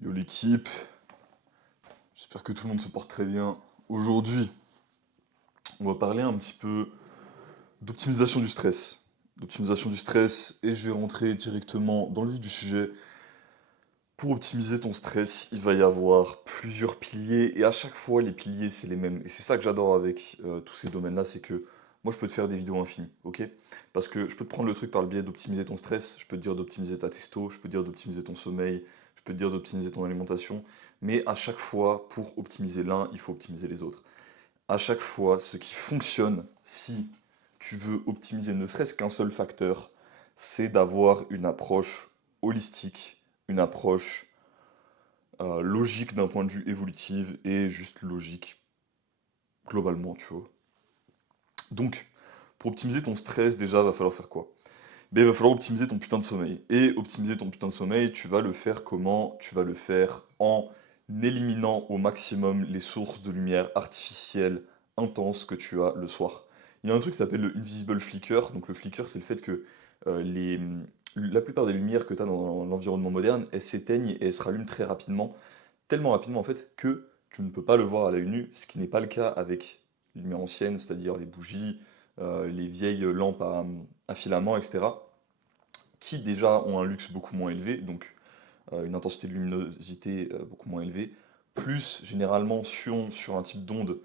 Yo l'équipe, j'espère que tout le monde se porte très bien. Aujourd'hui, on va parler un petit peu d'optimisation du stress. D'optimisation du stress, et je vais rentrer directement dans le vif du sujet. Pour optimiser ton stress, il va y avoir plusieurs piliers, et à chaque fois, les piliers, c'est les mêmes. Et c'est ça que j'adore avec tous ces domaines-là, c'est que moi, je peux te faire des vidéos infinies, ok? Parce que je peux te prendre le truc par le biais d'optimiser ton stress, je peux te dire d'optimiser ta testo, je peux te dire d'optimiser ton sommeil, je peux te dire d'optimiser ton alimentation, mais à chaque fois, pour optimiser l'un, il faut optimiser les autres. À chaque fois, ce qui fonctionne, si tu veux optimiser ne serait-ce qu'un seul facteur, c'est d'avoir une approche holistique, une approche logique d'un point de vue évolutif et juste logique globalement, tu vois. Donc, pour optimiser ton stress, déjà, va falloir faire quoi? Ben, il va falloir optimiser ton putain de sommeil. Et optimiser ton putain de sommeil, tu vas le faire comment? Tu vas le faire en éliminant au maximum les sources de lumière artificielle intense que tu as le soir. Il y a un truc qui s'appelle le invisible flicker. Donc le flicker, c'est le fait que la plupart des lumières que tu as dans l'environnement moderne, elles s'éteignent et elles se rallument très rapidement. Tellement rapidement en fait que tu ne peux pas le voir à l'œil nu, ce qui n'est pas le cas avec les lumières anciennes, c'est-à-dire les bougies, les vieilles lampes à filaments, etc., qui déjà ont un luxe beaucoup moins élevé, donc une intensité de luminosité beaucoup moins élevée, plus généralement sur un type d'onde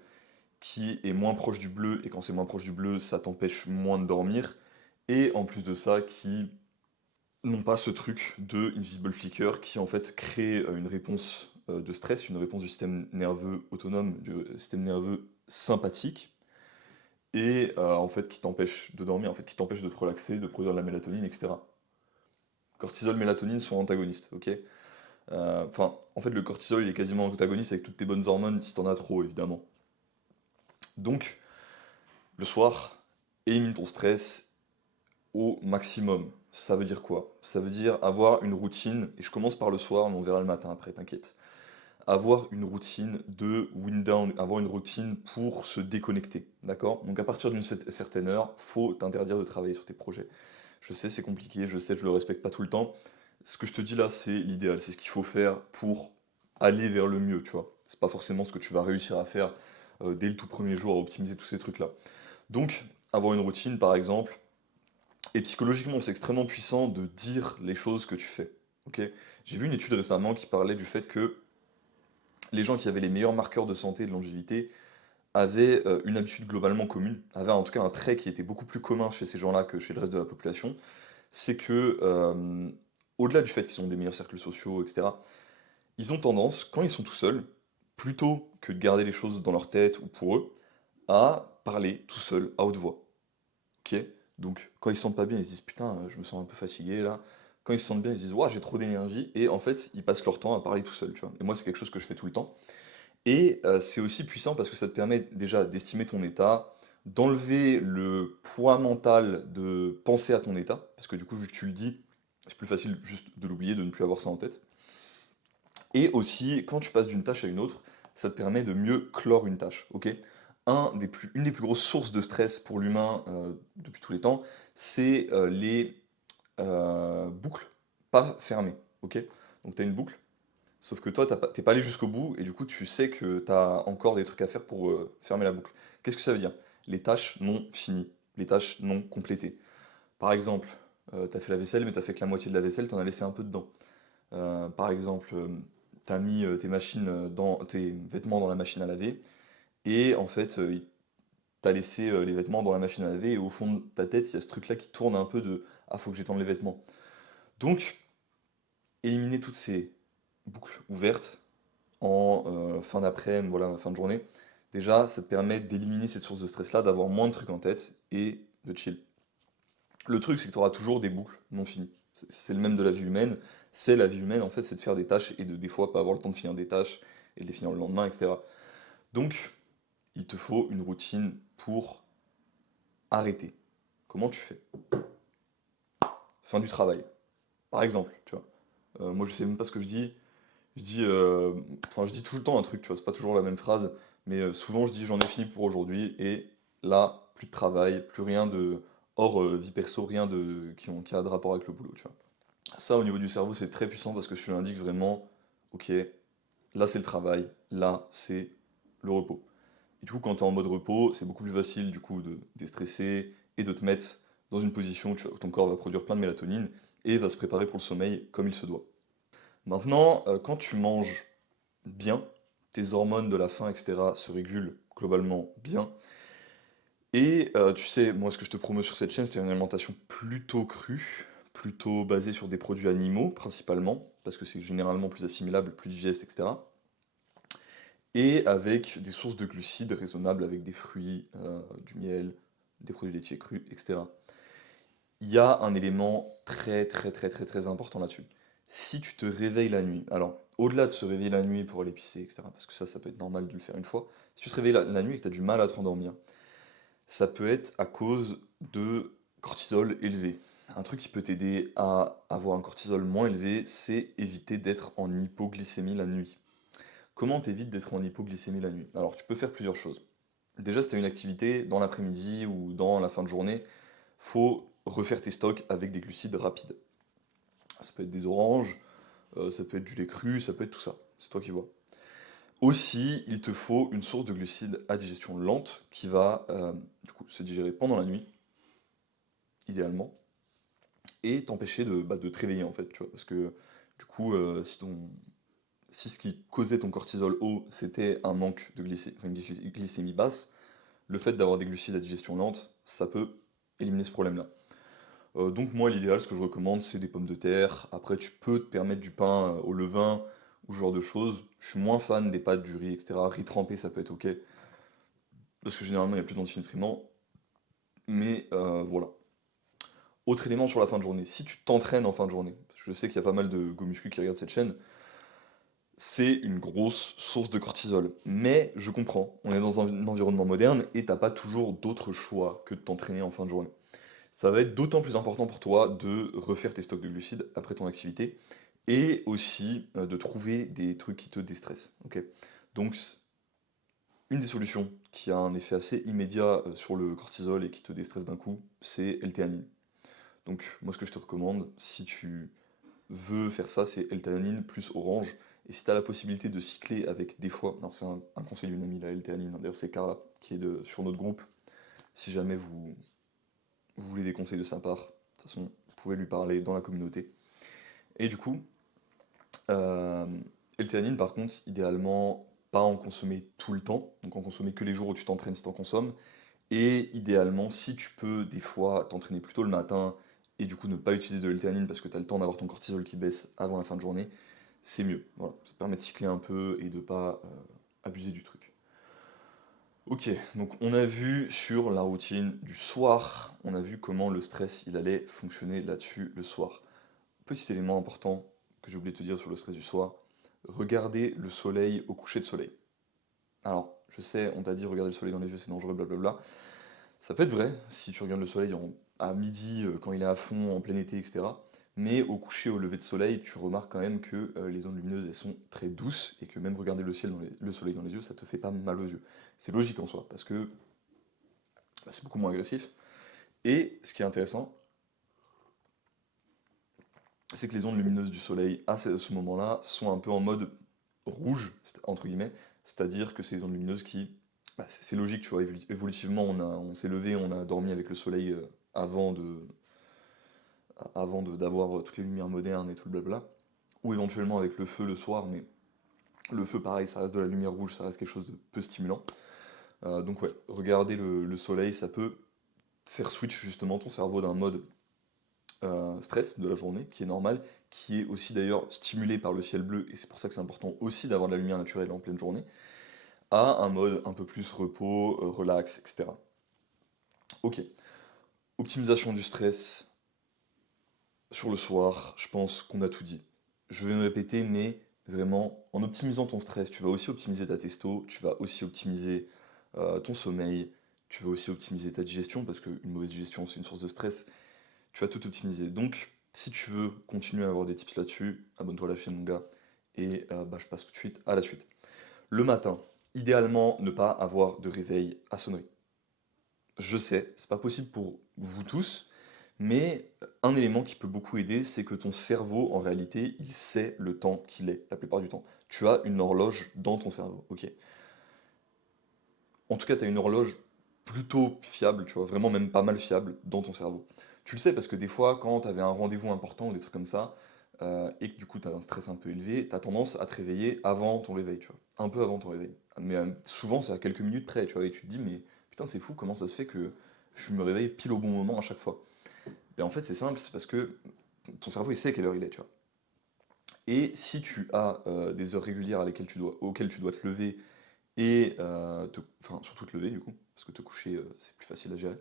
qui est moins proche du bleu, et quand c'est moins proche du bleu, ça t'empêche moins de dormir, et en plus de ça, qui n'ont pas ce truc de invisible flicker qui en fait crée une réponse de stress, une réponse du système nerveux autonome, du système nerveux sympathique, et en fait qui t'empêche de dormir, en fait qui t'empêche de te relaxer, de produire de la mélatonine, etc. Cortisol, mélatonine sont antagonistes, ok? Enfin, en fait le cortisol il est quasiment antagoniste avec toutes tes bonnes hormones si t'en as trop évidemment. Donc, le soir, élimine ton stress au maximum. Ça veut dire quoi? Ça veut dire avoir une routine, et je commence par le soir, mais on verra le matin après, t'inquiète. Avoir une routine de wind down, avoir une routine pour se déconnecter, d'accord? Donc à partir d'une certaine heure, faut t'interdire de travailler sur tes projets. Je sais, c'est compliqué, je sais, je le respecte pas tout le temps. Ce que je te dis là, c'est l'idéal, c'est ce qu'il faut faire pour aller vers le mieux, tu vois. C'est pas forcément ce que tu vas réussir à faire dès le tout premier jour à optimiser tous ces trucs-là. Donc, avoir une routine, par exemple, et psychologiquement, c'est extrêmement puissant de dire les choses que tu fais. Ok. J'ai vu une étude récemment qui parlait du fait que les gens qui avaient les meilleurs marqueurs de santé et de longévité avaient une habitude globalement commune, avaient en tout cas un trait qui était beaucoup plus commun chez ces gens-là que chez le reste de la population, c'est que, au-delà du fait qu'ils ont des meilleurs cercles sociaux, etc., ils ont tendance, quand ils sont tout seuls, plutôt que de garder les choses dans leur tête ou pour eux, à parler tout seul, à haute voix. Ok. Donc, quand ils se sentent pas bien, ils se disent putain, je me sens un peu fatigué là. Quand ils se sentent bien, ils se disent ouah, j'ai trop d'énergie. Et en fait, ils passent leur temps à parler tout seul, tu vois. Et moi, c'est quelque chose que je fais tout le temps. Et c'est aussi puissant parce que ça te permet déjà d'estimer ton état, d'enlever le poids mental de penser à ton état. Parce que du coup, vu que tu le dis, c'est plus facile juste de l'oublier, de ne plus avoir ça en tête. Et aussi, quand tu passes d'une tâche à une autre, ça te permet de mieux clore une tâche, ok? Une des plus grosses sources de stress pour l'humain depuis tous les temps, c'est les boucles pas fermées, ok? Donc tu as une boucle, sauf que toi, t'es pas allé jusqu'au bout, et du coup, tu sais que tu as encore des trucs à faire pour fermer la boucle. Qu'est-ce que ça veut dire? Les tâches non finies, les tâches non complétées. Par exemple, tu as fait la vaisselle, mais tu as fait que la moitié de la vaisselle, tu en as laissé un peu dedans. Par exemple, tu as mis tes vêtements dans la machine à laver, et en fait, t'as laissé les vêtements dans la machine à laver, et au fond de ta tête, il y a ce truc-là qui tourne un peu de ah, faut que j'étende les vêtements. Donc, éliminer toutes ces boucles ouvertes en fin d'après-midi, voilà, fin de journée, déjà, ça te permet d'éliminer cette source de stress-là, d'avoir moins de trucs en tête et de chill. Le truc, c'est que tu auras toujours des boucles non finies. C'est le même de la vie humaine. C'est la vie humaine, en fait, c'est de faire des tâches et de des fois pas avoir le temps de finir des tâches et de les finir le lendemain, etc. Donc, il te faut une routine pour arrêter. Comment tu fais? Fin du travail, par exemple, tu vois. Moi, je sais même pas ce que je dis. Je dis, enfin, je dis tout le temps un truc, tu vois, c'est pas toujours la même phrase, mais souvent je dis j'en ai fini pour aujourd'hui, et là, plus de travail, plus rien de hors vie perso, rien qui a de rapport avec le boulot, tu vois. Ça, au niveau du cerveau, c'est très puissant parce que je te l'indique vraiment, ok, là c'est le travail, là c'est le repos. Et du coup, quand tu es en mode repos, c'est beaucoup plus facile du coup de déstresser et de te mettre dans une position où ton corps va produire plein de mélatonine et va se préparer pour le sommeil comme il se doit. Maintenant, quand tu manges bien, tes hormones de la faim, etc., se régulent globalement bien. Et tu sais, moi ce que je te promeux sur cette chaîne, c'est une alimentation plutôt crue, plutôt basée sur des produits animaux principalement, parce que c'est généralement plus assimilable, plus digeste, etc. Et avec des sources de glucides raisonnables, avec des fruits, du miel, des produits laitiers crus, etc. Il y a un élément très très très très très important là-dessus. Si tu te réveilles la nuit, alors au-delà de se réveiller la nuit pour aller pisser, etc., parce que ça peut être normal de le faire une fois, si tu te réveilles la nuit et que tu as du mal à te rendormir, ça peut être à cause de cortisol élevé. Un truc qui peut t'aider à avoir un cortisol moins élevé, c'est éviter d'être en hypoglycémie la nuit. Comment t'évites d'être en hypoglycémie la nuit? Alors tu peux faire plusieurs choses. Déjà, si tu as une activité dans l'après-midi ou dans la fin de journée, faut refaire tes stocks avec des glucides rapides. Ça peut être des oranges, ça peut être du lait cru, ça peut être tout ça. C'est toi qui vois. Aussi, il te faut une source de glucides à digestion lente qui va du coup, se digérer pendant la nuit, idéalement, et t'empêcher de te réveiller en fait, tu vois, parce que du coup, si ce qui causait ton cortisol haut, c'était un manque de enfin, une glycémie basse, le fait d'avoir des glucides à digestion lente, ça peut éliminer ce problème-là. Donc moi, l'idéal, ce que je recommande, c'est des pommes de terre. Après, tu peux te permettre du pain au levain ou ce genre de choses. Je suis moins fan des pâtes, du riz, etc. Riz trempé, ça peut être ok, parce que généralement, il y a plus d'antinutriments. Mais voilà. Autre élément sur la fin de journée, si tu t'entraînes en fin de journée, parce que je sais qu'il y a pas mal de gomuscu qui regardent cette chaîne, c'est une grosse source de cortisol. Mais je comprends, on est dans un environnement moderne et t'as pas toujours d'autre choix que de t'entraîner en fin de journée. Ça va être d'autant plus important pour toi de refaire tes stocks de glucides après ton activité et aussi de trouver des trucs qui te déstressent. Ok. Donc, une des solutions qui a un effet assez immédiat sur le cortisol et qui te déstresse d'un coup, c'est L-théanine. Donc, moi, ce que je te recommande, si tu veux faire ça, c'est L-théanine plus orange. Et si tu as la possibilité de cycler avec des fois, alors c'est un conseil d'une amie, la L-théanine, d'ailleurs c'est Carla qui est sur notre groupe, si jamais vous voulez des conseils de sa part, de toute façon, vous pouvez lui parler dans la communauté. Et du coup, euh, L-théanine, par contre, idéalement, pas en consommer tout le temps, donc en consommer que les jours où tu t'entraînes si t'en consommes. Et idéalement, si tu peux des fois t'entraîner plus tôt le matin et du coup ne pas utiliser de L-théanine parce que tu as le temps d'avoir ton cortisol qui baisse avant la fin de journée, c'est mieux. Voilà, ça te permet de cycler un peu et de pas abuser du truc. Ok, donc on a vu sur la routine du soir, on a vu comment le stress il allait fonctionner là-dessus le soir. Petit élément important que j'ai oublié de te dire sur le stress du soir, regardez le soleil au coucher de soleil. Alors, je sais, on t'a dit regarder le soleil dans les yeux c'est dangereux, blablabla. Ça peut être vrai si tu regardes le soleil à midi quand il est à fond, en plein été, etc. Mais au coucher, au lever de soleil, tu remarques quand même que les ondes lumineuses elles sont très douces et que même regarder le soleil dans les yeux, ça te fait pas mal aux yeux. C'est logique en soi parce que bah, c'est beaucoup moins agressif. Et ce qui est intéressant, c'est que les ondes lumineuses du soleil à ce moment-là sont un peu en mode rouge, entre guillemets, c'est-à-dire que c'est les ondes lumineuses qui. Bah, c'est logique, tu vois, évolutivement, on s'est levé, on a dormi avec le soleil avant d'avoir toutes les lumières modernes et tout le blabla, ou éventuellement avec le feu le soir, mais le feu, pareil, ça reste de la lumière rouge, ça reste quelque chose de peu stimulant. Donc ouais, regarder le soleil, ça peut faire switch justement ton cerveau d'un mode stress de la journée, qui est normal, qui est aussi d'ailleurs stimulé par le ciel bleu, et c'est pour ça que c'est important aussi d'avoir de la lumière naturelle en pleine journée, à un mode un peu plus repos, relax, etc. Ok, optimisation du stress sur le soir, je pense qu'on a tout dit. Je vais me répéter, mais vraiment, en optimisant ton stress, tu vas aussi optimiser ta testo, tu vas aussi optimiser ton sommeil, tu vas aussi optimiser ta digestion, parce qu'une mauvaise digestion, c'est une source de stress, tu vas tout optimiser. Donc, si tu veux continuer à avoir des tips là-dessus, abonne-toi à la chaîne, mon gars, et je passe tout de suite à la suite. Le matin, idéalement, ne pas avoir de réveil à sonnerie. Je sais, c'est pas possible pour vous tous, Mais un élément qui peut beaucoup aider, c'est que ton cerveau, en réalité, il sait le temps qu'il est, la plupart du temps. Tu as une horloge dans ton cerveau, ok. En tout cas, tu as une horloge plutôt fiable, tu vois, vraiment même pas mal fiable dans ton cerveau. Tu le sais parce que des fois, quand tu avais un rendez-vous important ou des trucs comme ça, et que du coup tu as un stress un peu élevé, tu as tendance à te réveiller avant ton réveil, tu vois, un peu avant ton réveil. Mais souvent, c'est à quelques minutes près, tu vois, et tu te dis, mais putain, c'est fou, comment ça se fait que je me réveille pile au bon moment à chaque fois? Et en fait, c'est simple, c'est parce que ton cerveau, il sait à quelle heure il est, tu vois. Et si tu as des heures régulières auxquelles tu dois te lever et enfin, surtout te lever du coup, parce que te coucher, c'est plus facile à gérer,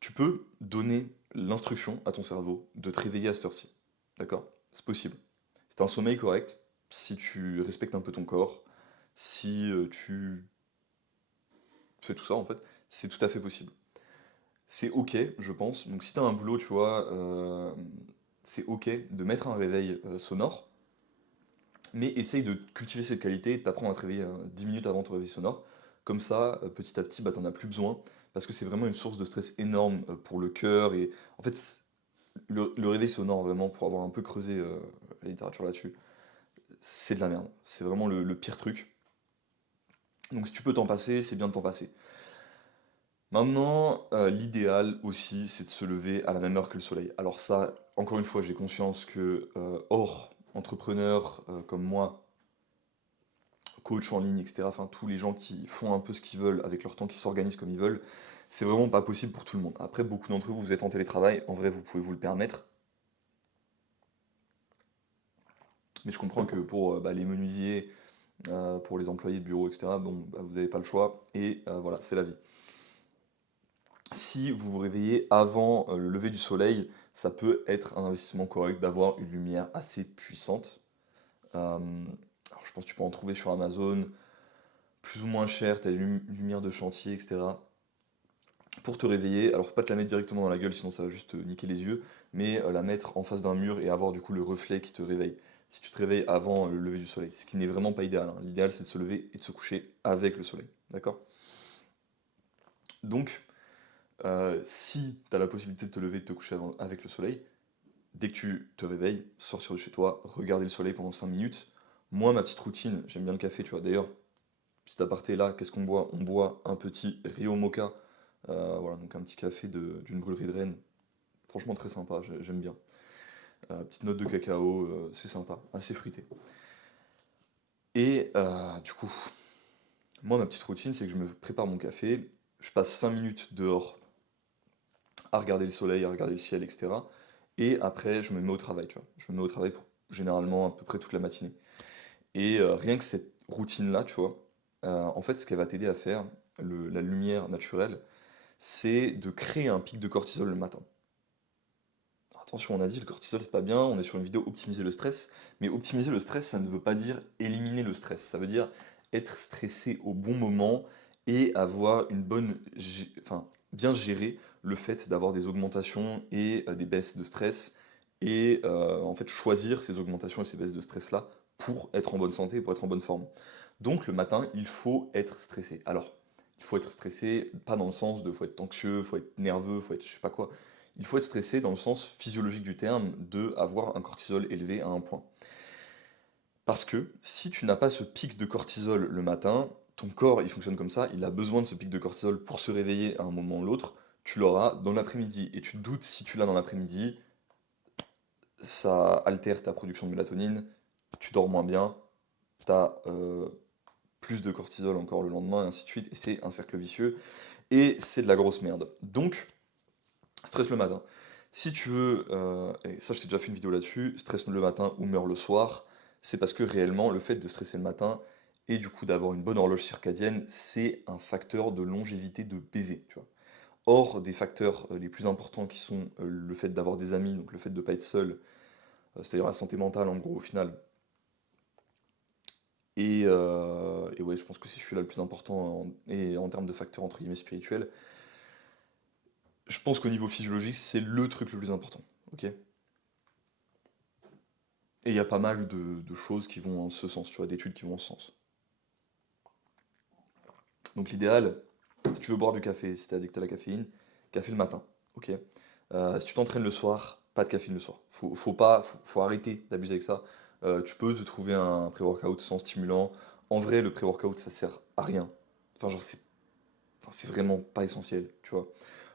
tu peux donner l'instruction à ton cerveau de te réveiller à cette heure-ci. D'accord? C'est possible. C'est un sommeil correct, si tu respectes un peu ton corps, si tu fais tout ça en fait, c'est tout à fait possible. C'est ok, je pense. Donc si tu as un boulot, tu vois, c'est ok de mettre un réveil sonore, mais essaye de cultiver cette qualité et de t'apprendre à te réveiller 10 minutes avant ton réveil sonore. Comme ça, petit à petit, bah, t'en as plus besoin, parce que c'est vraiment une source de stress énorme pour le cœur. Et en fait, le réveil sonore, vraiment, pour avoir un peu creusé la littérature là-dessus, c'est de la merde. C'est vraiment le pire truc. Donc si tu peux t'en passer, c'est bien de t'en passer. Maintenant, l'idéal aussi, c'est de se lever à la même heure que le soleil. Alors ça, encore une fois, j'ai conscience que hors entrepreneur comme moi, coach en ligne, etc., enfin tous les gens qui font un peu ce qu'ils veulent avec leur temps, qui s'organisent comme ils veulent, c'est vraiment pas possible pour tout le monde. Après, beaucoup d'entre vous, vous êtes en télétravail, en vrai, vous pouvez vous le permettre, mais je comprends que pour bah, les menuisiers, pour les employés de bureau, etc., bon, bah, vous n'avez pas le choix, et voilà, c'est la vie. Si vous vous réveillez avant le lever du soleil, ça peut être un investissement correct d'avoir une lumière assez puissante. Alors, je pense que tu peux en trouver sur Amazon, plus ou moins cher, tu as des lumières de chantier, etc. Pour te réveiller, alors faut pas te la mettre directement dans la gueule, sinon ça va juste te niquer les yeux, mais la mettre en face d'un mur et avoir du coup le reflet qui te réveille. Si tu te réveilles avant le lever du soleil, ce qui n'est vraiment pas idéal, hein. L'idéal c'est de se lever et de se coucher avec le soleil, d'accord? Donc, si tu as la possibilité de te lever et de te coucher avec le soleil, dès que tu te réveilles, sortir de chez toi, regarder le soleil pendant 5 minutes. Moi, ma petite routine, j'aime bien le café, tu vois. D'ailleurs, petit aparté là, qu'est-ce qu'on boit? On boit un petit Rio Mocha, voilà, donc un petit café d'une brûlerie de Rennes. Franchement, très sympa, j'aime bien. Petite note de cacao, c'est sympa, assez fruité. Et du coup, moi, ma petite routine, c'est que je me prépare mon café, je passe 5 minutes dehors à regarder le soleil, à regarder le ciel, etc. Et après, je me mets au travail, tu vois. Je me mets au travail pour généralement à peu près toute la matinée. Et rien que cette routine-là, tu vois, en fait, ce qu'elle va t'aider à faire, la lumière naturelle, c'est de créer un pic de cortisol le matin. Attention, on a dit le cortisol c'est pas bien, on est sur une vidéo optimiser le stress, mais optimiser le stress ça ne veut pas dire éliminer le stress, ça veut dire être stressé au bon moment et avoir une enfin bien gérer le fait d'avoir des augmentations et des baisses de stress et en fait choisir ces augmentations et ces baisses de stress là pour être en bonne santé, pour être en bonne forme. Donc le matin, il faut être stressé. Alors, il faut être stressé, pas dans le sens de faut être anxieux, faut être nerveux, faut être je sais pas quoi. Il faut être stressé dans le sens physiologique du terme de avoir un cortisol élevé à un point. Parce que si tu n'as pas ce pic de cortisol le matin, ton corps il fonctionne comme ça, il a besoin de ce pic de cortisol pour se réveiller à un moment ou l'autre, tu l'auras dans l'après-midi. Et tu te doutes si tu l'as dans l'après-midi, ça altère ta production de mélatonine, tu dors moins bien, tu as plus de cortisol encore le lendemain, et ainsi de suite, et c'est un cercle vicieux, et c'est de la grosse merde. Donc, stress le matin. Si tu veux, et ça je t'ai déjà fait une vidéo là-dessus, stress le matin ou meurs le soir, c'est parce que réellement le fait de stresser le matin et du coup d'avoir une bonne horloge circadienne, c'est un facteur de longévité de baiser, tu vois. Or, des facteurs les plus importants qui sont le fait d'avoir des amis, donc le fait de ne pas être seul, c'est-à-dire la santé mentale en gros au final, et ouais, je pense que c'est celui-là le plus important et en termes de facteurs entre guillemets spirituels, je pense qu'au niveau physiologique, c'est le truc le plus important, ok? Et il y a pas mal de choses qui vont en ce sens, tu vois, d'études qui vont en ce sens. Donc l'idéal, si tu veux boire du café, si t'es addict à la caféine, café le matin, ok? Si tu t'entraînes le soir, pas de caféine le soir. Faut arrêter d'abuser avec ça. Tu peux te trouver un pré-workout sans stimulant. En vrai, le pré-workout, ça sert à rien. Enfin, genre, c'est vraiment pas essentiel, tu vois.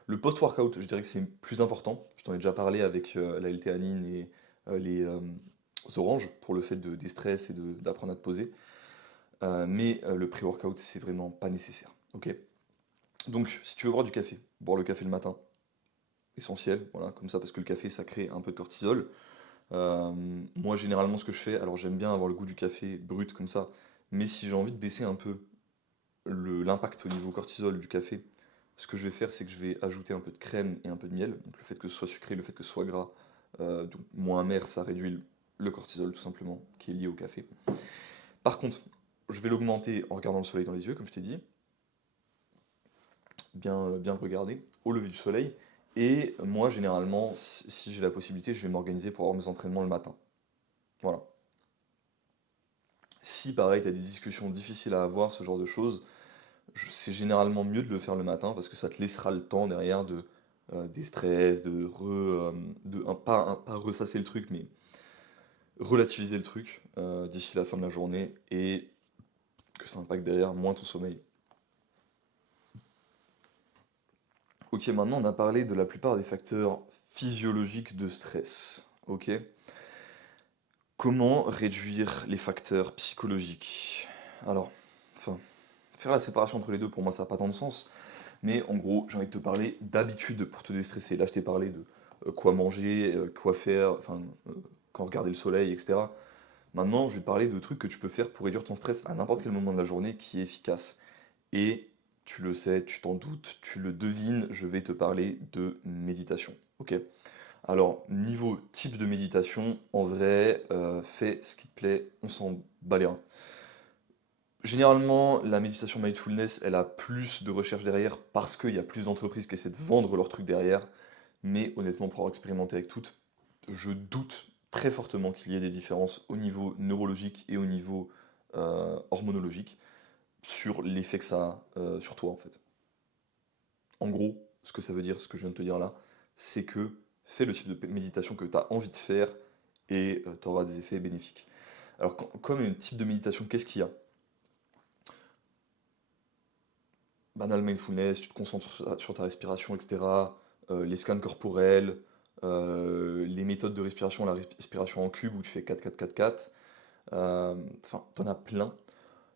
Le post-workout, je dirais que c'est plus important. Je t'en ai déjà parlé avec la L-théanine et les oranges pour le fait de déstress et d'apprendre à te poser. Mais le pré-workout, c'est vraiment pas nécessaire. Ok. Donc, si tu veux boire du café, boire le café le matin, essentiel, voilà, comme ça, parce que le café, ça crée un peu de cortisol. Euh, Moi, généralement, ce que je fais, alors j'aime bien avoir le goût du café brut comme ça, mais si j'ai envie de baisser un peu l'impact au niveau cortisol du café, ce que je vais faire, c'est que je vais ajouter un peu de crème et un peu de miel. Donc le fait que ce soit sucré, le fait que ce soit gras, donc moins amer, ça réduit le cortisol tout simplement, qui est lié au café. Par contre, je vais l'augmenter en regardant le soleil dans les yeux, comme je t'ai dit, bien le regarder, au lever du soleil. Et moi, généralement, si j'ai la possibilité, je vais m'organiser pour avoir mes entraînements le matin. Voilà. Si, pareil, tu as des discussions difficiles à avoir, ce genre de choses, c'est généralement mieux de le faire le matin parce que ça te laissera le temps derrière de des stress, pas ressasser le truc, mais relativiser le truc d'ici la fin de la journée et que ça impacte derrière moins ton sommeil. Ok, maintenant on a parlé de la plupart des facteurs physiologiques de stress. Ok, comment réduire les facteurs psychologiques? Alors, enfin, faire la séparation entre les deux pour moi ça n'a pas tant de sens. Mais en gros, j'ai envie de te parler d'habitudes pour te déstresser. Là, je t'ai parlé de quoi manger, quoi faire, enfin, quand regarder le soleil, etc. Maintenant, je vais te parler de trucs que tu peux faire pour réduire ton stress à n'importe quel moment de la journée qui est efficace. Et tu le sais, tu t'en doutes, tu le devines, je vais te parler de méditation. Ok? Alors, niveau type de méditation, en vrai, fais ce qui te plaît, on s'en bat les reins. Généralement, la méditation mindfulness, elle a plus de recherche derrière parce qu'il y a plus d'entreprises qui essaient de vendre leur truc derrière. Mais honnêtement, pour avoir expérimenté avec toutes, je doute très fortement qu'il y ait des différences au niveau neurologique et au niveau hormonologique sur l'effet que ça a sur toi en fait. En gros, ce que ça veut dire, ce que je viens de te dire là, c'est que fais le type de méditation que tu as envie de faire et tu auras des effets bénéfiques. Alors, comme un type de méditation, qu'est-ce qu'il y a? Banal mindfulness, tu te concentres sur ta respiration, etc. Les scans corporels, les méthodes de respiration, la respiration en cube où tu fais 4-4-4-4. Enfin, t'en as plein.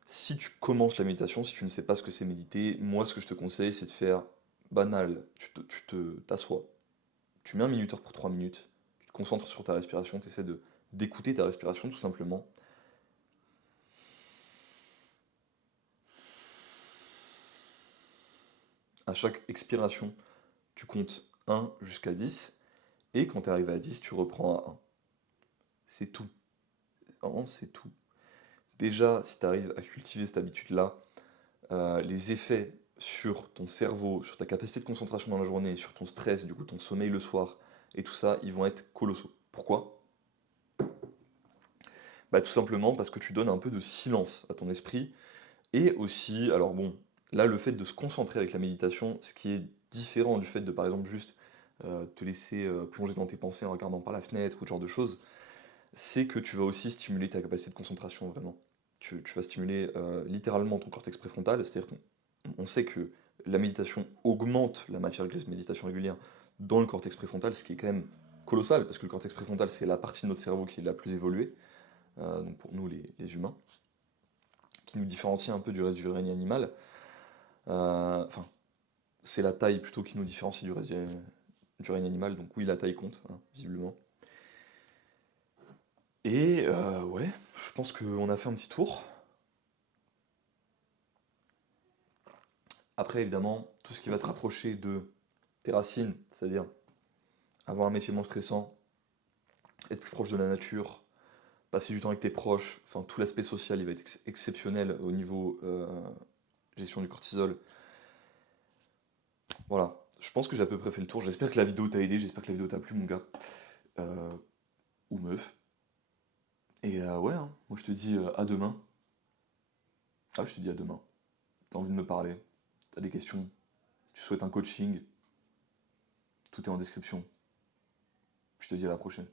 Si tu commences la méditation, si tu ne sais pas ce que c'est méditer, moi ce que je te conseille c'est de faire banal. T'assois, tu mets un minuteur pour 3 minutes, tu te concentres sur ta respiration, tu essaies d'écouter ta respiration tout simplement. À chaque expiration, tu comptes 1 jusqu'à 10. Et quand tu arrives à 10, tu reprends à 1. C'est tout. Vraiment, c'est tout. Déjà, si tu arrives à cultiver cette habitude-là, les effets sur ton cerveau, sur ta capacité de concentration dans la journée, sur ton stress, du coup ton sommeil le soir, et tout ça, ils vont être colossaux. Pourquoi? Bah tout simplement parce que tu donnes un peu de silence à ton esprit, et aussi, alors bon, là le fait de se concentrer avec la méditation, ce qui est différent du fait de par exemple juste te laisser plonger dans tes pensées en regardant par la fenêtre ou ce genre de choses, c'est que tu vas aussi stimuler ta capacité de concentration vraiment. Tu vas stimuler littéralement ton cortex préfrontal, c'est-à-dire qu'on sait que la méditation augmente la matière grise, méditation régulière, dans le cortex préfrontal, ce qui est quand même colossal, parce que le cortex préfrontal, c'est la partie de notre cerveau qui est la plus évoluée, donc pour nous les humains, qui nous différencie un peu du reste du règne animal. Enfin, c'est la taille plutôt qui nous différencie du reste du règne animal, donc oui, la taille compte, hein, visiblement. Et ouais, je pense qu'on a fait un petit tour. Après, évidemment, tout ce qui va te rapprocher de tes racines, c'est-à-dire avoir un métier moins stressant, être plus proche de la nature, passer du temps avec tes proches, enfin tout l'aspect social, il va être exceptionnel au niveau gestion du cortisol. Voilà, je pense que j'ai à peu près fait le tour. J'espère que la vidéo t'a aidé, j'espère que la vidéo t'a plu, mon gars. Euh, ou meuf. Et ouais, hein, moi je te dis à demain. Ah, je te dis à demain. T'as envie de me parler, t'as des questions, si tu souhaites un coaching, tout est en description. Je te dis à la prochaine.